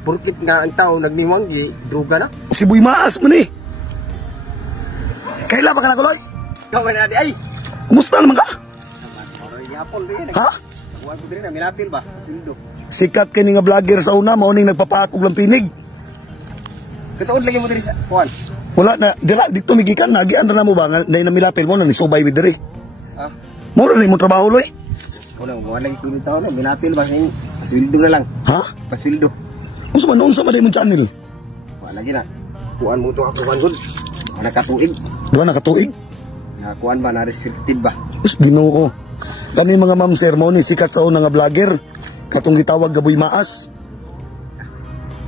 Purkit nga ang tao nagniwang druga na. Si Boy Maas man eh. Kailan ba ka nakuloy? Ikaw man adi ay. Kumusta naman ka? Yapon din. Ha? Kuan ko din na milapil ba? Sildo. Sikat kini nga vlogger sa una, mao ning nagpapaakog lang pinig. Katuod lagi mo diri sa kuan. Wala na, dito migikan na, agian na mo ba, nga na milapil mo, na nisubay mi diri. Ha? Mo rin mo trabaho, loy. Wala, wala lagi kulit tao na, milapil ba, pasildo na lang. Ha? Pasildo. Unsa man mo channel? Wala lagi na. Kuan mo to ako kuan gud. Nakatuig. Duha na katuig? Na kuan ba, na restricted ba? Us Ginoo. Kani mga ma'am sir mo ni sikat sa una nga vlogger. Katong gitawag nga Boy Maas.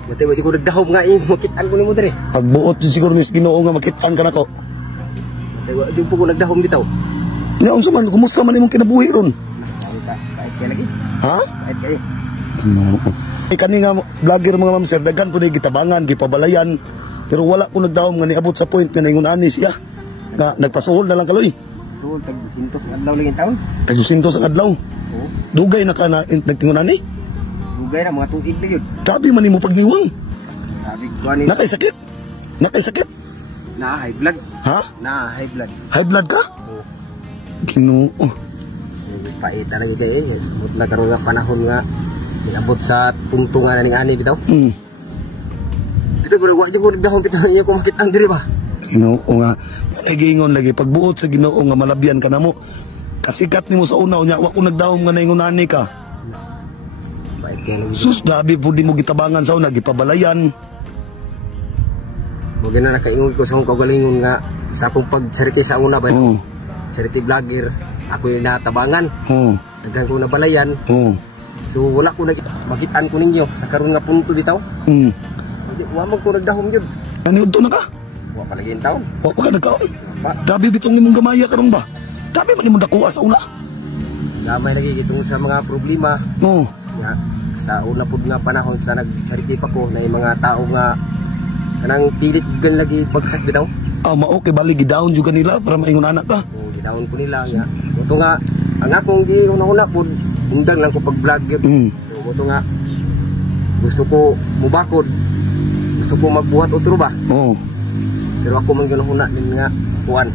Mati mo siguro dahom nga makitaan ko nimo diri. Pagbuot din siguro ni Ginoo nga makitaan ka nako. Mati wa di po ko nagdahom bitaw. Nya unsa man kumusta man imong kinabuhi ron? Kahit kaya lagi. Ha? Kahit kayo. Ginoo. Kani nga vlogger mga ma'am sir daghan po ni gitabangan, gipabalayan. Pero wala ko nagdahom nga niabot sa point nga ningon ani siya. Nga nagpasuhol na lang kaloy. So tag 200 adlaw lang taon. Tag 200 ang adlaw. Oo. Dugay na ka na nagtingon ani? Dugay na mga tuig na yun. Grabe man nimo pagniwang. Sabi ko ani. Nakay sakit? Nakay sakit? Na high blood. Ha? Na high blood. High blood ka? Oo. Ginoo. Paita lagi kay sabot na karon nga panahon nga niabot sa punto nga ning ani bitaw. Bitaw ko wa jud ko dahon bitaw niya ko makit ang diri ba. Ginoo nga nagingon lagi pagbuot sa Ginoo nga malabyan ka namo. Kasikat nimo sa una unya wa ko nagdahom nga naingon ani ka. Bait kay lang. Sus grabe pud mo gitabangan sa una gipabalayan. Mo gina nakaingon ko sa akong kaugalingon nga sa akong pagcharity sa una ba. Oo. Charity vlogger ako yung natabangan. Oo. Daghan ko nabalayan. Oo. So wala ko makitaan ko ninyo sa karon nga punto bitaw. Wa man ko nagdahom jud. Naniudto na ka? Wa pa lagi taon. Wa pa ka nagkaon? Grabe bitong nimong gamaya karon ba? Grabe man nimong dakuha sa una. Gamay lagi gitong sa mga problema. Oo. Ya, sa una pud nga panahon sa nag-charity pa ko na yung mga tao nga kanang pilit gan lagi bagsak bitaw. Mao kay bali gidaon jud kanila para maingon anak ka. O gidaon ko nila nga. Ito nga ang akong gi una-una pud undang lang ko pag-vlog gyud. So ito nga gusto ko mubakod. Gusto ko magbuhat otro ba? Oo. Pero ako man ginahuna din nga kuan.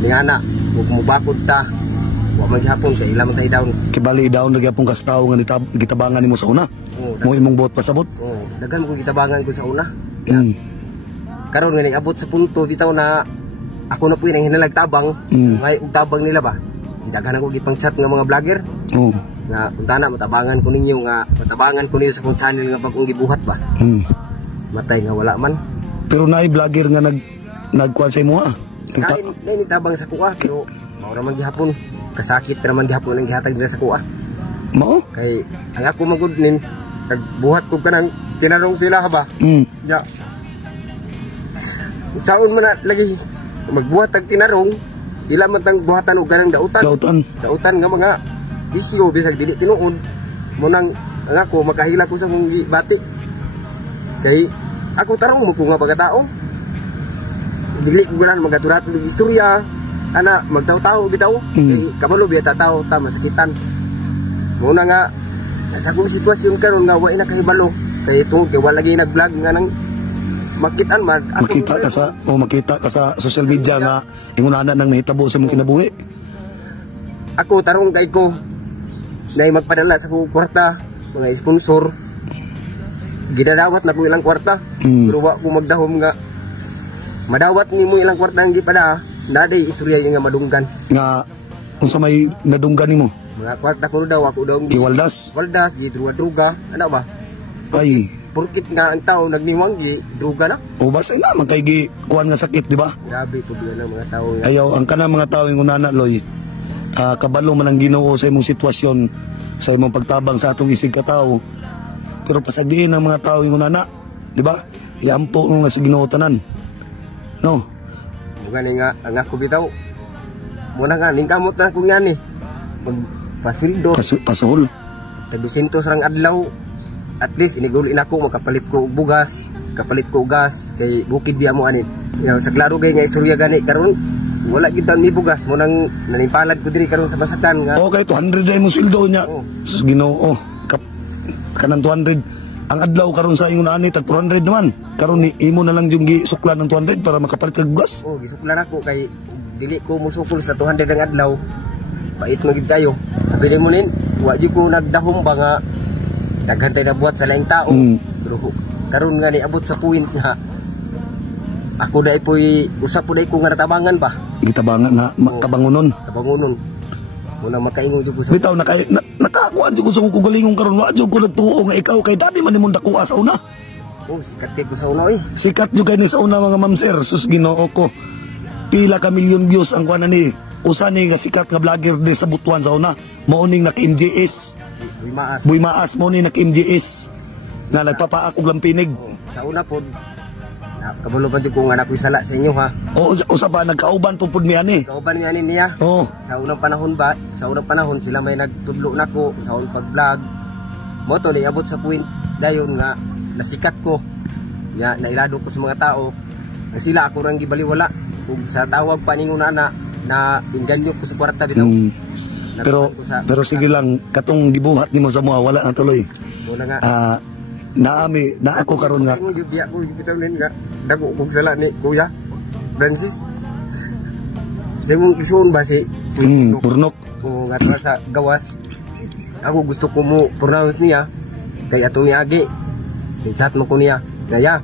Ni ana, ug mubakod ta. Wa man gihapon kay ila man tay daw. Kay bali daon lagi apong kastaw nga gitabangan nimo sa una. Mo imong buot pasabot. Oo, daghan ko gitabangan ko sa una. Karon nga abot sa punto bitaw na ako na po yung hinalagtabang. Ngay ug tabang nila ba? Daghan ako gipang chat nga mga vlogger. Oo. Nga undana matabangan ko ninyo nga matabangan ko ninyo sa akong channel nga bagong gibuhat ba. Matay nga wala man. Pero naay vlogger nga nagkuan sa imo ha. Nay tabang sa kuha pero mao ra man gihapon. Kasakit ra man gihapon ang gihatag nila sa kuha. Mao? Kay ang ako magudnin nagbuhat ko kanang tinanong sila ba. Ya. Saon man na lagi magbuhat tag tinarong ila man tang buhatan og ganang dautan. Dautan nga mga isyo bisag dili tinuod mo nang ang ako makahila ko sa kong bati. Kay ako tarong mo ko nga pagkatao. Dili ko na magaturat og istorya ana magtaw-taw bitaw. Kay kabalo biya tataw ta masakitan. Mo na nga sa akong sitwasyon karon nga wa ina kahibalo kay tungod kay wala lagi nag-vlog nga nang makitaan makita ka sa social media nga ingunana nang nahitabo sa mong kinabuhi. Ako tarong kay ko na magpadala sa kong kwarta mga sponsor gidadawat na ko ilang kwarta pero wa ko magdahom nga madawat ni mo ilang kwarta ang gipada naday istorya yung nga madunggan nga unsa may nadunggan nimo mga kwarta ko daw ako daw giwaldas gidruga ano ba ay purkit nga ang tao nagniwang druga na. O basta na man kay gi kuan nga sakit di ba? Grabe po biya ng mga tao. Ayaw ang kana mga tao ing unana loy. Kabalo man ang Ginoo sa imong sitwasyon sa imong pagtabang sa atong isig ka tao. Pero pasagdiin ang mga tao ing unana, di ba? Iampo nga sa Ginoo tanan. No. Gani nga ang ako bitaw. Muna nga ning kamot na ko ngani. Magpasildo. Pasahol. Tag 200 rang adlaw. At least inigulin ako makapalit ko og bugas, kapalit ko og gas kay bukid biya mo ani. Sa klaro gay nga istorya gani karon wala gid ni bugas mo nang nanimpalad ko diri karon sa basatan nga. Okay, 200 ay mo sweldo nya. Sus Ginoo. Kanang 200 Ang adlaw karon sa ingon ani tag 400 naman. Karon ni imo na lang yung gisuklan ng 200 para makapalit kag gas. Oh, gisuklan ako kay dili ko musukol sa 200 ang adlaw. Pait mo gid kayo. Sabi mo nin, wa di ko nagdahom ba nga daghan tay na buhat sa laing tao. Pero karon nga ni abot sa point nga ako dai poy usap po dai ko nga natabangan ba. Gitabangan na tabangonon. Tabangonon. Muna makaingon jud ko sa bitaw nakakuan jud ko sa kong kugalingon karon wa jud ko nagtuo nga ikaw kay dami man nimong dakuha sa una. Oh, sikat ko sa una eh. Sikat jud kay ni sa una mga ma'am sir, sus Ginoo ko. Pila ka million views ang kuan ni. Usa ni nga sikat nga vlogger di sa Butuan sa una. Mao ning naka-MJS. Buy Maas mo ni naka-MJS. Nga nagpapaak og lampinig. Oh, sa una pod kabulo pa jud ko nga nakoy sala sa inyo ha. Oo, usa pa nagkauban pud mi ani. Kauban nga ni niya. Oo. Sa unang panahon sila may nagtudlo nako sa unang pag-vlog. Mo to ni abot sa point dayon nga nasikat ko. Ya nailado ko sa mga tao. Nga sila ako rang gibaliwala ug sa tawag paningon na inganyo ko sa kwarta bitaw. Pero sige lang katong gibuhat nimo sa mga wala na tuloy. Wala nga. Na ako karon nga. Ako yung biya ko bitaw nga dago kog sala ni Kuya Francis. Según isuon ba si Purnok. Kung nga sa gawas. Ako gusto ko mo pronounce niya kay atong niagi. Chat mo ko niya. Kaya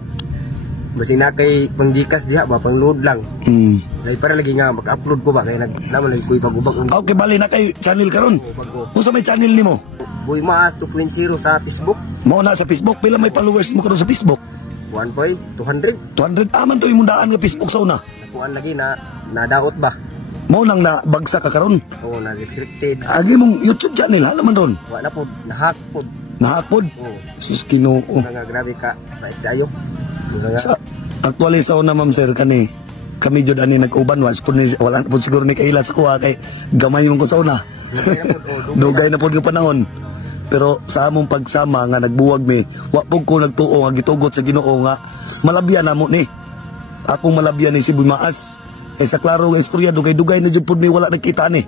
basi na kay pangjikas diha ba pang load lang. Dahil para lagi nga mag-upload ko ba kay naman lagi ko ipagubak. Okay, bali na kay channel karon. Kung sa may channel nimo? Buy Maas 2.0 sa Facebook. Mao na sa Facebook, pila may followers mo karon sa Facebook? 200. 200 aman to imong daan nga Facebook sa una. Nakuan lagi na nadaot ba. Mao nang nabagsak ka karon. Oo, na restricted. Agi mong YouTube channel hala man ron. Wala pod, nahack pod. Nahack pod. Oo. Sus Ginoo. Nga grabe ka. Bait tayo. Sa actually sa una ma'am sir kami jud ani nag-uban wala po siguro ni kaila sa kuha kay gamay mo ko sa una. Dugay na pod yung panahon. Pero sa among pagsama nga nagbuwag mi, wa pug ko nagtuo nga gitugot sa Ginoo nga malabyan namo ni. Akong malabyan ni si Buy Maas. Sa klaro nga istorya dugay-dugay na jud pod mi wala nagkita ni.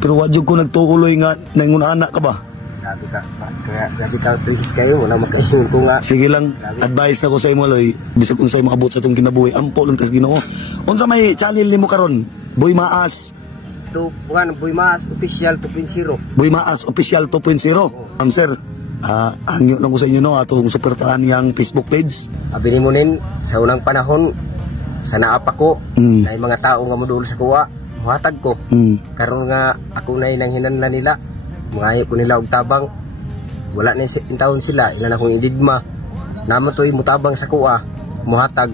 Pero wa jud ko nagtuuloy nga nangun anak ka ba? Grabe ka princess kayo, wala makaingon ko nga. Sige lang, advice ako sa imo loy, bisag unsay maabot sa tong kinabuhi, ampo lang kas Ginoo. Unsa may channel nimo karon? Buy Maas Buy Maas Official 2.0. Buy Maas Official 2.0. Sir, hangyo lang ko sa inyo no atong suportahan yang Facebook page. Abi nimo nin sa unang panahon sa naapa ko, na mga tao nga modul sa kuha, muhatag ko. Karon nga ako nay nang hinanlan nila. Mangayo ko nila og tabang. Wala na yung taon sila, ilan akong indigma. Naman to'y mutabang sa kuha, muhatag.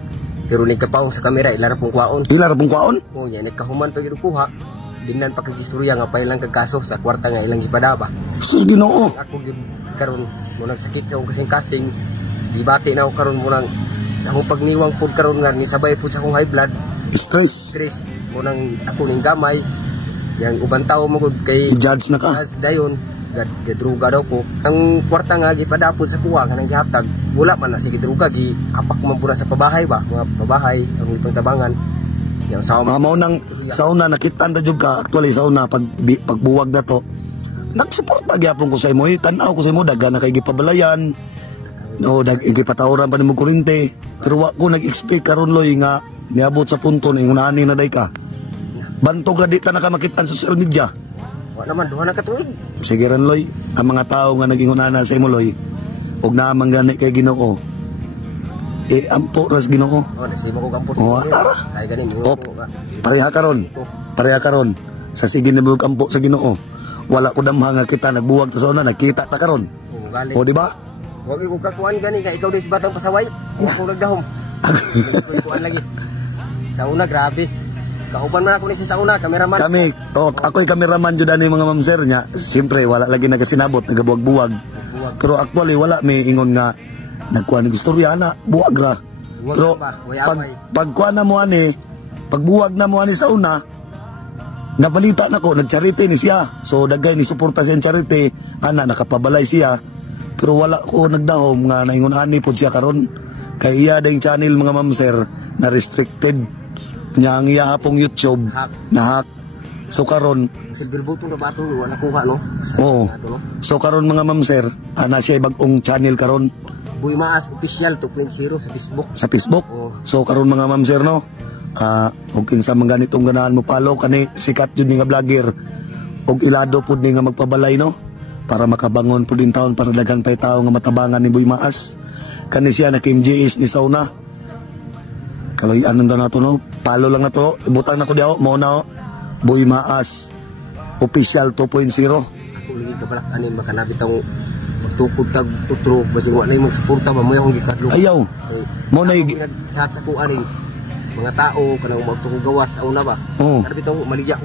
Pero nagkapaw sa kamera, ilan na pong kuhaon. Ilan na pong kuhaon? Oo, yan, nagkahuman pa yung kuha. Dinan pa kag-istorya nga pa ilang kagkaso sa kwarta nga ilang ipadaba. Sus Ginoo. Ako karon mo nang sakit sa akong kasing-kasing. Dibati na ako karon mo nang sa akong pagniwang pod karon nga ni sabay pod sa akong high blood. Stress mo nang ako ning gamay. Yang ubang tao mo gud kay judge na ka. Dayon gadruga daw ko. Ang kwarta nga gipadapod sa kuha kanang gihatag. Wala man na sige druga gi apak man pura sa pabahay ba, mga pabahay ang ipangtabangan. Yang sa mao nang sa una nakita na jud ka actually sa una pagbuwag na to. Nagsuporta gyapon ko sa imo, tan-aw ko sa imo daga na kay gipabalayan. No, gipatawran pa nimo kurente. Pero wa ko nag-expect karon loy nga niabot sa punto na ingunani na day ka. Bantog na di ta nakamakitan sa social media. Wa naman duha na katuig. Sige ran loy, ang mga tao nga naging unana sa imo loy, ug naamang gani kay Ginoo. Ampo ras Ginoo. Nasi mo ko kampo. Tara. Ay gani mo. Pareha karon. Sa sige ni kampo sa Ginoo. Wala ko damha nga kita nagbuwag ta sa una, nakita ta karon. O di ba? Wa ko kakuan gani ka ikaw dis batang pasaway. Ako nagdahom. Kuan lagi. Sa una grabe. Kauban man ako ni sa una, kameraman. Ako'y kameraman jud ani mga ma'am sir nya. Siyempre wala lagi nagasinabot, nagabuwag-buwag. Pero actually wala may ingon nga nagkuha ng istorya na buwag ra. Pero pagkuha na mo ani, pagbuwag na mo ani sa una, nabalita na ko nag-charity ni siya. So dagay ni suporta siya charity, ana nakapabalay siya. Pero wala ko nagdahom nga naingon ani pod siya karon. Kay iya ding channel mga ma'am sir na restricted. Nya ang iya pong YouTube na hack. So karon silver button na bato wala kuha no. Oo. So karon mga ma'am sir, Ana siya bagong channel karon Boy Maas Official 2.0 sa Facebook. sa Facebook. Oo. So karon mga ma'am sir no, kung kinsa man ganitong ganahan mo follow kani sikat jud ni nga vlogger og ilado pud ni nga magpabalay no para makabangon pud din taon para daghan pay tawo nga matabangan ni Boy Maas. Kani siya na KMJS ni Sauna. Kaloy anong na to no, follow lang na to, ibutang na ko diaw mo na Boy Maas Official 2.0. Ako lagi kabalak anin makanabit ang magtukod tag tutro basi wa na imong suporta ba mo yung gikadlo. Ayaw mo na chat sa ko anin mga tao kanang magtukod gawas una ba. Oo. Kanabit ang maligya ko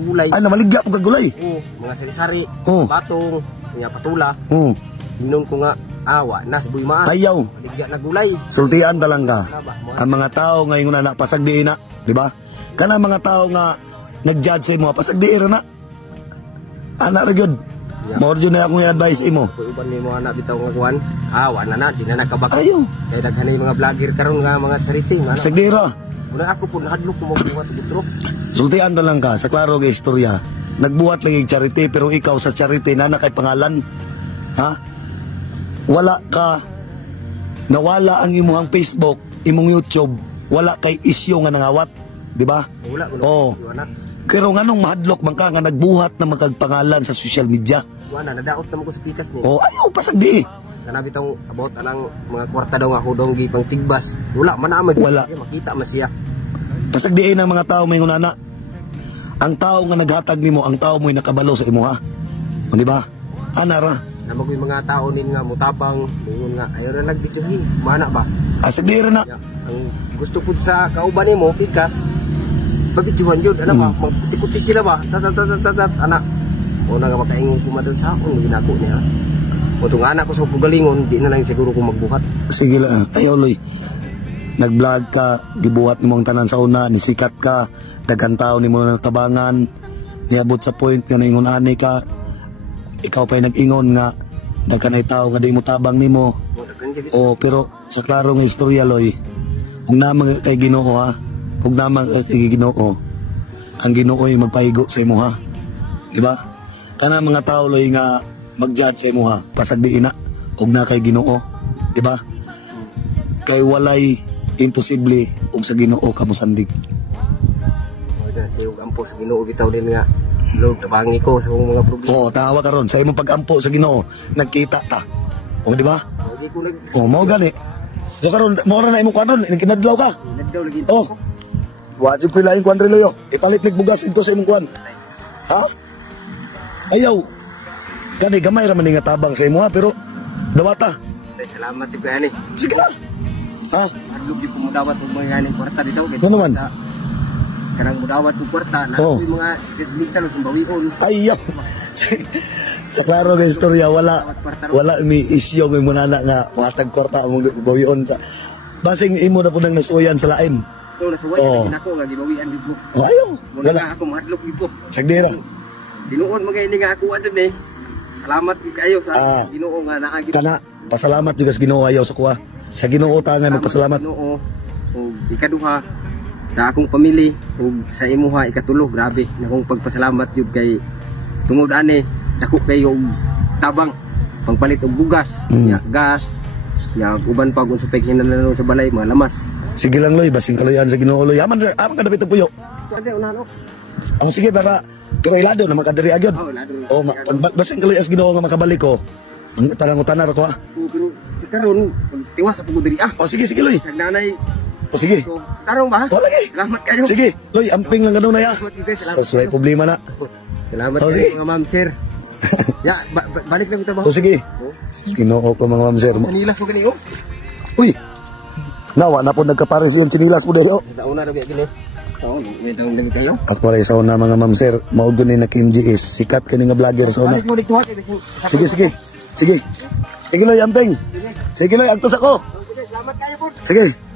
gulay. Ay na maligya po kag gulay. Oo, mga sari-sari, Oo. batong, nga patula. Oo. Minong ko nga awa na si Boy Maas. Ayaw. Maligya na gulay. Sultian talang ka. Ano ba? Ang mga tao ngayon na pasagdi na, di ba? Kana mga tao nga nag-judge sa imo, pasagdi ra na. Ana ra gyud. Yeah. Mao jud na akong i-advise imo. Kung uban ni mo anak bitaw nga kuan, awa na di na nakabak. Ayaw. Kaya daghanay mga vlogger karon nga mga sariting ano. Pasagdi ra. Una ako po nahadlok ko mo buhat gutro. Sultian talang ka sa klaro nga istorya. Nagbuhat lang yung charity pero ikaw sa charity na kay pangalan. Ha? Wala ka nawala ang imong Facebook, imong YouTube, wala kay isyu nga nangawat, di ba? Wala Oo. Wala. Pero nganong mahadlok man ka nga nagbuhat na magkagpangalan sa social media? Wala nadaot naman ko sa pikas ni. Oh, ayaw pasagdi. Kana bitaw about anang mga kwarta daw ako dong gipang tigbas. Wala man na Wala. makita man siya. Pasagdiin ang mga tao may ngunana. Ang tao nga naghatag nimo, ang tao mo'y nakabalo sa imo ha. O, di ba? Anara. Namag may mga tao nin nga mutabang, mingon nga ayo ra lang bituhi. Mana ba? Asagdi na. Ya, ang gusto pud sa kauban nimo pikas. Pabidyohan jud ana ba? Magputi-puti sila ba? Tat anak. O nga makaingon ko madon sa akong ginako niya. O tong anak ko sa pugalingon, di na lang siguro ko magbuhat. Sige lang. Ayaw, Loy. Nag-vlog ka, gibuhat nimo ang tanan sa una, nisikat ka, daghan tao nimo natabangan, niabot sa point nga naingon ani ka, ikaw pa'y nag-ingon nga, daghan ay tao nga di mo tabang nimo. O, pero sa klaro nga istorya, Loy, kung naman kay Ginoo ha, kung naman kay Ginoo, ang Ginoo ay magpahigo sa imo ha. Di ba? Kana mga tao, Loy, nga mag-judge sa imo ha, pasagdiin na, kung na kay Ginoo. Di ba? Kay walay imposible og sa Ginoo kamo sandig. Siyo ampo sa Ginoo bitaw din nga log tabangi ko sa mga problema. Oo, tawa ka ron sa imong pag-ampo sa Ginoo, nagkita ta. O di ba? Hindi ko nag O mao gani. So karon mo ra na imong karon, kinadlaw ka. nagdaw lagi. Oh. Wa jud ko lain kwan reloyo. Ipalit nig bugas ito sa imong kwan. Ha? Ayaw. Gani gamay ra man nga tabang sa imo ha, pero dawata. Salamat ko ani. Sige na. Ha? Adlog di ko mudawat og mga yani kwarta dito. Ano naman? Kanang mudawat og kwarta na Oh. yung mga gesmintan sa bawion. Ayaw. Sa klaro nga istorya, wala may isyo may munana nga matag kwarta mong bawion ka. Basing imo na po nang nasuyan sa lain. So nasuway Oh. ako nga gibawian dito. Oh, ayaw. Wala Wala. ako mahadlok dito. Sagdira. Dinuon magay ni nga ako adto ni. Salamat kayo sa Ginoo nga naagi. Kana, pasalamat juga sa Ginoo ayaw sa kuha. Sa Ginoo tangan magpasalamat. Ginoo. O ikaduha sa akong pamilya ug sa imuha ikatulo grabe na akong pagpasalamat jud kay tungod ani dako kayo og tabang pangpalit og bugas, nya gas, nya uban pa kung sa paghinanalo sa balay mga lamas. Sige lang Loy, basing kaloyan sa Ginoo Loy. Aman ka dapit og puyo. Ade unano. Oh sige para pero ilado na makadiri agad. Oh, lado. Oh, basing kaloy as Ginoo nga makabalik ko. Ang tanang utanar ko ha. Pero karon tiwas sa pugod diri ah. Oh sige sige Loy. Sa nanay. Oh sige. So, tarong ba? Oh lagi. Salamat kayo. Sige, Loy, amping lang ganun na ya. Sa suway problema na. Salamat Oh, kayo sige. mga ma'am sir. Ya, balik na kita ba? Oh sige. Ginoo ko mga ma'am sir mo. Kanila ko gani oh. Uy. Nawa na po nagkapares yung chinilas po dayo. Sa una ra gani. Oh, may tawon lang kayo. Actually sa una mga ma'am sir, mao gud ni na KMJS, sikat kani nga vlogger sa una. Balik mo dito ha. Sige sige. Sige. Sige Loy, amping. Sige Loy, agtos ako. Salamat kayo po. Sige.